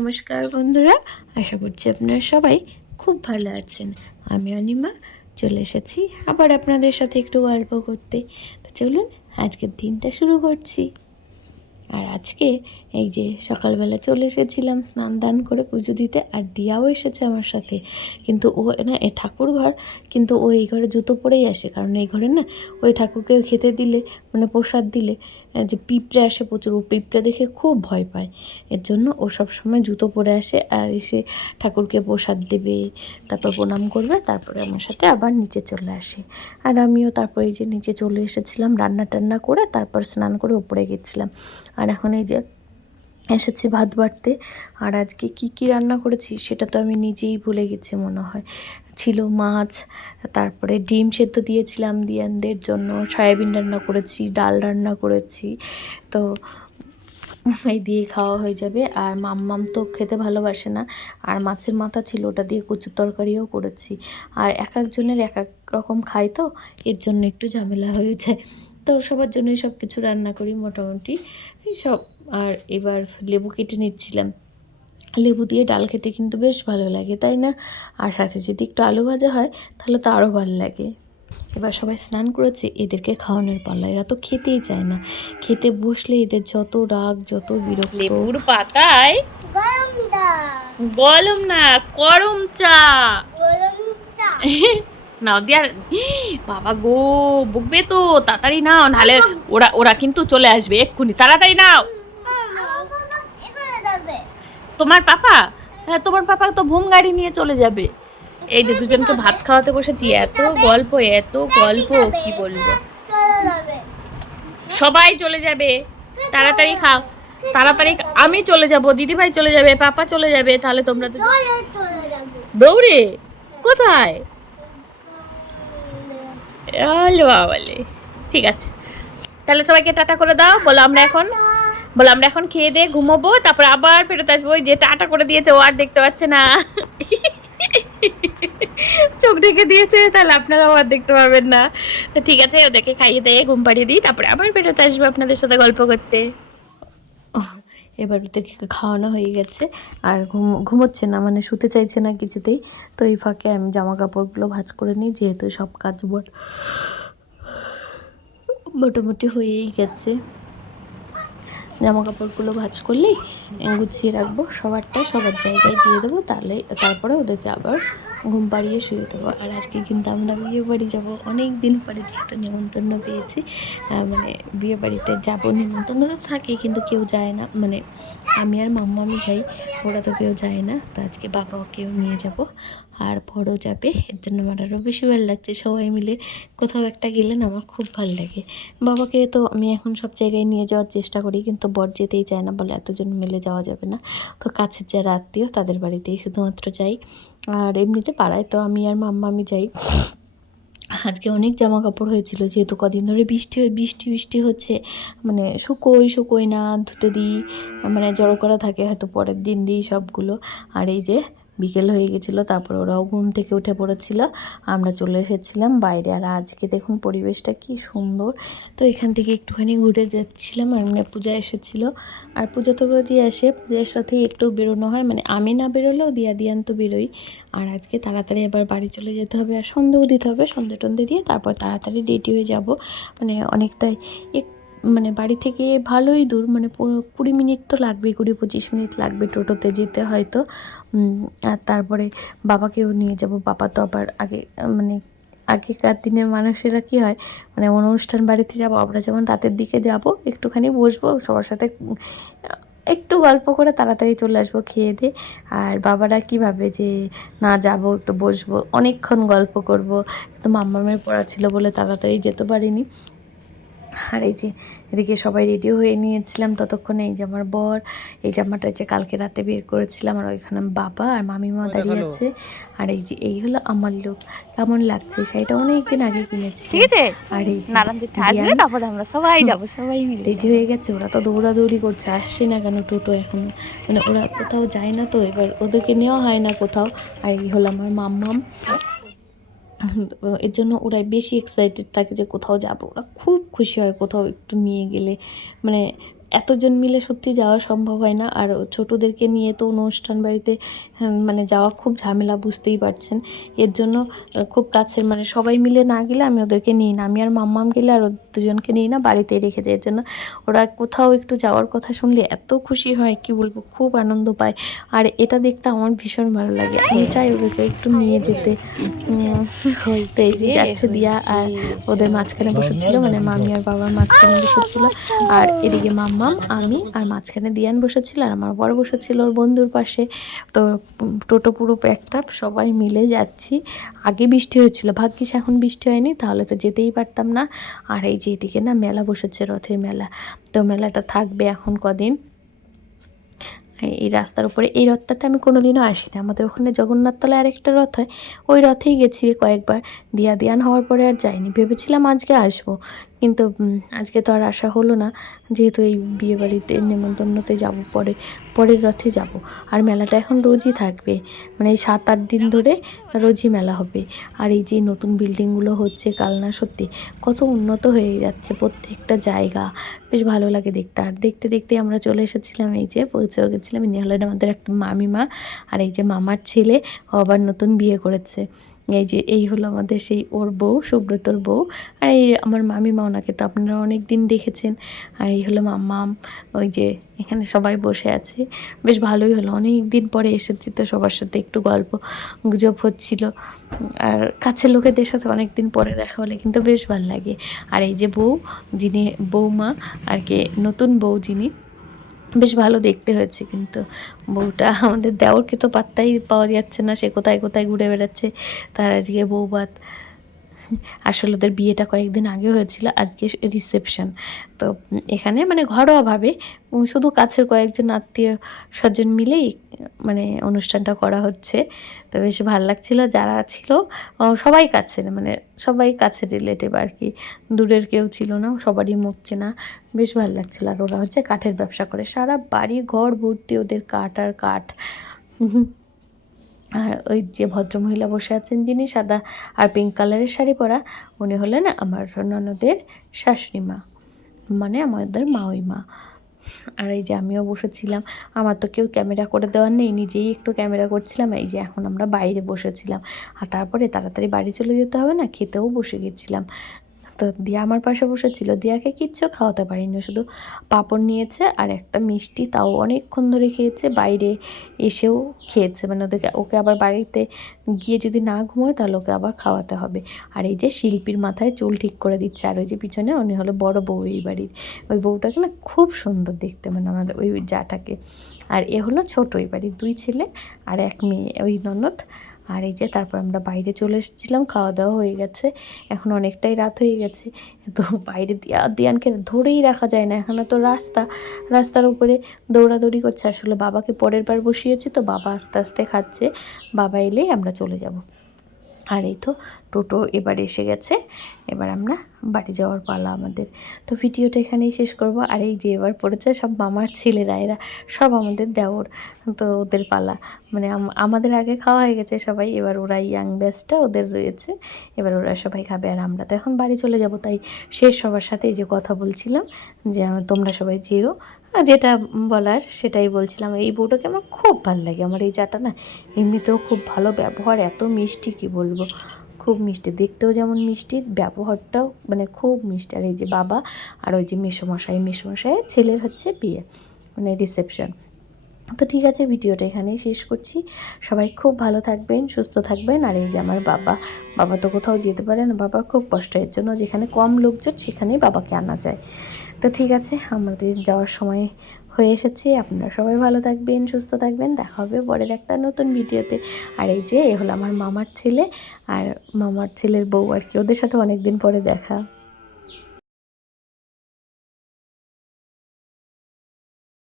নমস্কার বন্ধুরা, আশা করছি আপনারা সবাই খুব ভালো আছেন। আমি অনিমা চলে এসেছি আবার আপনাদের সাথে একটু গল্প করতে। তো চলুন আজকের দিনটা শুরু করছি। আর আজকে এই যে সকালবেলা চলে এসেছিলাম স্নান দান করে পুজো দিতে, আর দিয়াও এসেছে আমার সাথে। কিন্তু ও না এ ঠাকুর ঘর, কিন্তু ও এই ঘরে জুতো পরেই আসে, কারণ এই ঘরে না ওই ঠাকুরকে খেতে দিলে মানে প্রসাদ দিলে যে পিঁপড়ে আসে প্রচুর, ও পিঁপড়ে দেখে খুব ভয় পায়। এর জন্য ও সবসময় জুতো পরে আসে আর এসে ঠাকুরকে প্রসাদ দেবে, তারপর প্রণাম করবে, তারপরে আমার সাথে আবার নিচে চলে আসে। আর আমিও তারপরে এই যে নিচে চলে এসেছিলাম রান্না টান্না করে, তারপর স্নান করে ওপরে গেছিলাম। আর এখন এই যে এসেছি ভাত বাড়তে। আর আজকে কি কি রান্না করেছি সেটা তো আমি নিজেই ভুলে গেছি মনে হয়। ছিল মাছ, তারপরে ডিম সেদ্ধ দিয়েছিলাম দিয়ানদের জন্য, সয়াবিন রান্না করেছি, ডাল রান্না করেছি। তো এই দিয়ে খাওয়া হয়ে যাবে। আর মাম্মাম তো খেতে ভালোবাসে না, আর মাছের মাথা ছিল ওটা দিয়ে কচুর তরকারিও করেছি। আর এক একজনের এক এক রকম খাই, তো এর জন্য একটু ঝামেলা হয়ে যায়। তো সবার জন্যই সব কিছু রান্না করি মোটামুটি এই সব। আর এবার লেবু কেটে নিচ্ছিলাম। লেবু দিয়ে ডাল খেতে কিন্তু বেশ ভালো লাগে, তাই না? আর সাথে যদি একটু আলু ভাজা হয় তাহলে তো আরও ভালো লাগে। এবার সবাই স্নান করেছে, এদেরকে খাওয়ানোর পাল্লা। এরা তো খেতেই চায় না, খেতে বসলে এদের যত রাগ যত বিরক্ত। লেবুর পাতায় গরম না গরম চা নাও দিয়ার। বাবা গো, বকবে তো, তাড়াতাড়ি নাও, নাহলে ওরা ওরা কিন্তু চলে আসবে এক্ষুনি, তাড়াতাড়ি নাও। তোমার পাপা? হ্যাঁ, তোমার পাপা তো ঘুম গাড়ি নিয়ে চলে যাবে। এই যে দুজনকে ভাত খাওয়াতে বসেছি, এত গল্প এত গল্প কি বলবো। সবাই চলে যাবে, তাড়াতাড়ি খাও, তাড়াতাড়ি। আমি চলে যাব, দিদিভাই চলে যাবে, পাপা চলে যাবে, তাহলে তোমরা তো দৌড়ে কোথায়? বাবালে, ঠিক আছে, তাহলে সবাইকে টাটা করে দাও। বলো আমরা এখন খেয়ে দিয়ে ঘুমোবো, তারপর আবার ফেরত আসবো। ওই যে টাটা করে দিয়েছে ও আর দেখতে পাচ্ছে না, চোখ ঢেকে দিয়েছে, তাহলে আপনারাও আর দেখতে পারবেন না। তো ঠিক আছে, ওদেরকে খাইয়ে দিয়ে ঘুম পাড়িয়ে দিই, তারপরে আবার ফেরত আসবো আপনাদের সাথে গল্প করতে। এবার ওদেরকে খাওয়ানো হয়ে গেছে, আর ঘুমোচ্ছে না, মানে শুতে চাইছে না কিছুতেই। তো এই ফাঁকে আমি জামা কাপড়গুলো ভাঁজ করে নিই, যেহেতু সব কাজ মোটামুটি হয়েই গেছে। জামা কাপড়গুলো ভাঁজ করলেই গুছিয়ে রাখবো, সবারটা সবার জায়গায় দিয়ে দেবো, তারপরে ওদেরকে আবার ঘুম পাড়িয়ে শুয়ে দেবো। আর আজকে কিন্তু আমরা বিয়ে বাড়ি যাবো, অনেক দিন পরে যেহেতু নিমন্ত্রণ পেয়েছি, মানে বিয়ে বাড়িতে যাবো। নিমন্ত্রণ তো থাকে কিন্তু কেউ যায় না, মানে আমি আর মাম্মামি যাই, ওরা তো কেউ যায় না। তো আজকে বাবাকেও নিয়ে যাব, আর বড়ও যাবে। এর জন্য আমার আরও বেশি ভালো লাগছে। সবাই মিলে কোথাও একটা গেলে না আমার খুব ভালো লাগে। বাবাকে তো আমি এখন সব জায়গায় নিয়ে যাওয়ার চেষ্টা করি, কিন্তু বর যেতেই চায় না, বলে এতজন মিলে যাওয়া যাবে না। তো কাছের যারা আত্মীয় তাদের বাড়িতেই শুধুমাত্র যাই। আর এমনিতে পাড়ায় তো আমি আর মাম্মামি যাই। আজকে অনেক জামা কাপড় হয়েছিল, যেহেতু কদিন ধরে বৃষ্টি হচ্ছে, মানে শুকোই না, ধুতে দিই, মানে জড়ো করা থাকে, হয়তো পরের দিন দিই সবগুলো। আর এই যে বিকেল হয়ে গেছিলো, তারপর ওরাও ঘুম থেকে উঠে পড়েছিল, আমরা চলে এসেছিলাম বাইরে। আর আজকে দেখুন পরিবেশটা কি সুন্দর। তো এখান থেকে একটুখানি ঘুরে যাচ্ছিলাম, আর মানে পূজা এসেছিলো। আর পূজা তো রোজই আসে, পূজার সাথেই একটু বেরোনো হয়, মানে আমি না বেরোলেও দিয়ান তো বেরোই। আর আজকে তাড়াতাড়ি আবার বাড়ি চলে যেতে হবে, আর সন্ধেও দিতে হবে, সন্ধে টন্ধে দিয়ে তারপর তাড়াতাড়ি রেডি হয়ে যাব। মানে অনেকটাই মানে বাড়ি থেকে ভালোই দূর, মানে 20 মিনিট তো লাগবেই, 20-25 মিনিট লাগবে টোটোতে যেতে হয়তো। আর তারপরে বাবাকেও নিয়ে যাব। বাবা তো আবার মানে আগেকার দিনের মানুষেরা কি হয়, মানে অনুষ্ঠান বাড়িতে যাব, আমরা যেমন রাতের দিকে যাব, একটুখানি বসবো সবার সাথে, একটু গল্প করে তাড়াতাড়ি চলে আসবো খেয়ে দিয়ে। আর বাবারা কী ভাবে যে না যাব একটু বসবো, অনেকক্ষণ গল্প করব। তো মাম্মামের পড়া ছিল বলে তাড়াতাড়ি যেতে পারিনি। আর এই যে এদিকে সবাই রেডিও হয়ে নিয়েছিলাম ততক্ষণে। এই যে আমার বর, এই জামাটা যে কালকে রাতে বের করেছিলাম, আর ওইখানে বাবা আর মামিমা দাঁড়িয়ে আছে। আর এই যে এই হলো আমার লোক। কেমন লাগছে, শাড়িটা অনেকদিন আগে কিনেছি, ঠিক আছে? আর এই যে তারপরে আমরা সবাই যাবো, সবাই মিলে রেডি হয়ে গেছে। ওরা তো দৌড়াদৌড়ি করছে, আসছে না কেন টোটো এখনো, মানে ওরা কোথাও যায় না, তো এবার ওদেরকে নেওয়া হয় না কোথাও। আর এই হলো আমার মাম্মাম। এর জন্য ওরাই বেশি এক্সাইটেড থাকে যে কোথাও যাবো, ওরা খুব খুশি হয় কোথাও একটু নিয়ে গেলে, মানে এতজন মিলে সত্যি যাওয়া সম্ভব হয় না। আর ছোটোদেরকে নিয়ে তো অনুষ্ঠান বাড়িতে মানে যাওয়া খুব ঝামেলা, বুঝতেই পারছেন। এর জন্য খুব কাছের মানে সবাই মিলে না গেলে আমি ওদেরকে নিই না। আমি আর মাম্মাম গেলে আর দুজনকে নিই না, বাড়িতেই রেখে যাই। এর জন্য ওরা কোথাও একটু যাওয়ার কথা শুনলে এত খুশি হয়, কি বলবো, খুব আনন্দ পায়। আর এটা দেখতে আমার ভীষণ ভালো লাগে। আমি চাই ওদেরকে একটু নিয়ে যেতে। তো এই যে যাচ্ছে দিয়া, আর ওদের মাঝখানে বসেছিল, মানে মামি আর বাবার মাঝখানে বসেছিল। আর এদিকে মাম্মাম, আমি আর মাঝখানে দিয়ান বসেছিল, আর আমার বড় বসেছিল ওর বন্ধুর পাশে। তো টোটো পুরো প্যাকটা, সবাই মিলে যাচ্ছি। আগে বৃষ্টি হয়েছিল, ভাগ্যিস এখন বৃষ্টি হয়নি, তাহলে তো যেতেই পারতাম না। আর এই যে এদিকে না মেলা বসেছে, রথের মেলা। তো মেলাটা থাকবে এখন কদিন এই রাস্তার উপরে। এই রথটাতে আমি কোনোদিনও আসি না। আমাদের ওখানে জগন্নাথতলায় আরেকটা রথ হয়, ওই রথেই গেছি কয়েকবার। দিয়ান হওয়ার পরে আর যাইনি। ভেবেছিলাম আজকে আসবো, কিন্তু আজকে তো আর আসা হলো না, যেহেতু এই বিয়েবাড়িতে নেমন্তন্নতে যাব, পরের রথে যাব। আর মেলাটা এখন রোজই থাকবে, মানে এই 7-8 দিন ধরে রোজই মেলা হবে। আর এই যে নতুন বিল্ডিংগুলো হচ্ছে কালনা, সত্যি কত উন্নত হয়ে যাচ্ছে প্রত্যেকটা জায়গা, বেশ ভালো লাগে দেখতে। আর দেখতে দেখতে আমরা চলে এসেছিলাম, এই যে পৌঁছেও গেছিলাম। ইনি হলেন আমাদের একটা মামিমা, আর এই যে মামার ছেলে, ও আবার নতুন বিয়ে করেছে। এই যে এই হলো আমাদের সেই ওর বউ, সুব্রতর বউ। আর এই আমার মামিমা, ওনাকে তো আপনারা অনেক দিন দেখেছেন। আর এই হলো মাম্মাম, ওই যে এখানে সবাই বসে আছে। বেশ ভালোই হলো, অনেক দিন পরে এসেছি তো সবার সাথে একটু গল্প গুজব হচ্ছিল। আর কাছের লোকেদের সাথে অনেক দিন পরে দেখা হলে কিন্তু বেশ ভালো লাগে। আর এই যে বউ, যিনি বৌমা আর কি, নতুন বউ যিনি, বেশ ভালো দেখতে হয়েছে কিন্তু বউটা। আমাদের দেওরকে তো পাত্তাই পাওয়া যাচ্ছে না, সে কোথায় কোথায় ঘুরে বেড়াচ্ছে। তার আজকে বৌভাত, আসলে ওদের বিয়েটা কয়েকদিন আগে হয়েছিল, আজকে রিসেপশন। তো এখানে মানে ঘরোয়াভাবে শুধু কাছের কয়েকজন আত্মীয় স্বজন মিলেই মানে অনুষ্ঠানটা করা হচ্ছে। তো বেশ ভালো লাগছিলো, যারা ছিল সবাই কাছের, মানে সবাই কাছের রিলেটিভ আর কি, দূরের কেউ ছিল না, সবারই মুখ চেনা। বেশ ভালো লাগছিলো। আর ওরা হচ্ছে কাঠের ব্যবসা করে, সারা বাড়ি ঘর ভর্তি ওদের কাঠ আর কাঠ। আর ওই যে ভদ্রমহিলা বসে আছেন, যিনি সাদা আর পিঙ্ক কালারের শাড়ি পরা, উনি হলেন আমার ননদের শাশুড়ি মা, মানে আমাদের মাওই মা। আর এই যে আমিও বসেছিলাম, আমার তো কেউ ক্যামেরা করে দেওয়ার নেই, নিজেই একটু ক্যামেরা করছিলাম। এই যে এখন আমরা বাইরে বসেছিলাম, আর তারপরে তাড়াতাড়ি বাড়ি চলে যেতে হবে না, খেতেও বসে গেছিলাম। তো দিয়া আমার পাশে বসেছিল, দিয়াকে কিচ্ছু খাওয়াতে পারিনি, শুধু পাঁপড় নিয়েছে আর একটা মিষ্টি, তাও অনেকক্ষণ ধরে খেয়েছে, বাইরে এসেও খেয়েছে। মানে ওকে আবার বাড়িতে গিয়ে যদি না ঘুমোয় তাহলে ওকে আবার খাওয়াতে হবে। আর এই যে শিল্পীর মাথায় চুল ঠিক করে দিচ্ছে। আর ওই যে পিছনে উনি হলো বড় বউ এই বাড়ির, ওই বউটাকে না খুব সুন্দর দেখতে, মানে আমাদের ওই জাটাকে। আর এ হলো ছোট, এই বাড়ির 2 ছেলে আর 1 মেয়ে, ওই ননদ। আর এই যে তারপর আমরা বাইরে চলে এসেছিলাম, খাওয়া দাওয়া হয়ে গেছে, এখন অনেকটাই রাত হয়ে গেছে। তো বাইরে দিয়ানকে ধরেই রাখা যায় না, এখানে তো রাস্তার উপরে দৌড়াদৌড়ি করছে। আসলে বাবাকে পরের বার বসিয়েছি, তো বাবা আস্তে আস্তে খাচ্ছে, বাবা এলেই আমরা চলে যাব। আর এই তো টোটো এবার এসে গেছে, এবার আমরা বাড়ি যাওয়ার পালা আমাদের। তো ভিডিওটা এখানেই শেষ করব। আর এই যে এবার পড়েছে সব মামার ছেলেরা, এরা সব আমাদের দেওর, তো ওদের পালা। মানে আমাদের আগে খাওয়া হয়ে গেছে সবাই, এবার ওরা ইয়াং ব্যাচটা ওদের রয়েছে, এবার ওরা সবাই খাবে। আর আমরা তো এখন বাড়ি চলে যাব, তাই শেষ সবার সাথে এই যে কথা বলছিলাম যে তোমরা সবাই যেও, যেটা বলার সেটাই বলছিলাম। এই বউটাকে আমার খুব ভালো লাগে, আমার এই চাটা না এমনিতেও খুব ভালো ব্যবহার, এত মিষ্টি কি বলবো, খুব মিষ্টি, দেখতেও যেমন মিষ্টি, ব্যবহারটাও মানে খুব মিষ্টি। আর এই যে বাবা আর ওই যে মেসোমশাইয়ের ছেলের হচ্ছে বিয়ে, মানে রিসেপশন। তো ঠিক আছে, ভিডিওটা এখানেই শেষ করছি। সবাই খুব ভালো থাকবেন, সুস্থ থাকবেন। আর এই যে আমার বাবা তো কোথাও যেতে পারে না, বাবার খুব কষ্ট, এর জন্য যেখানে কম লোকজন সেখানেই বাবাকে আনা যায়। তো ঠিক আছে, আমাদের যাওয়ার সময় হয়ে এসেছি। আপনারা সবাই ভালো থাকবেন, সুস্থ থাকবেন, দেখা হবে পরের একটা নতুন ভিডিওতে। আর এই যে এ হলো আমার মামার ছেলে আর মামার ছেলের বউ আর কি, ওদের সাথে অনেক দিন পরে দেখা।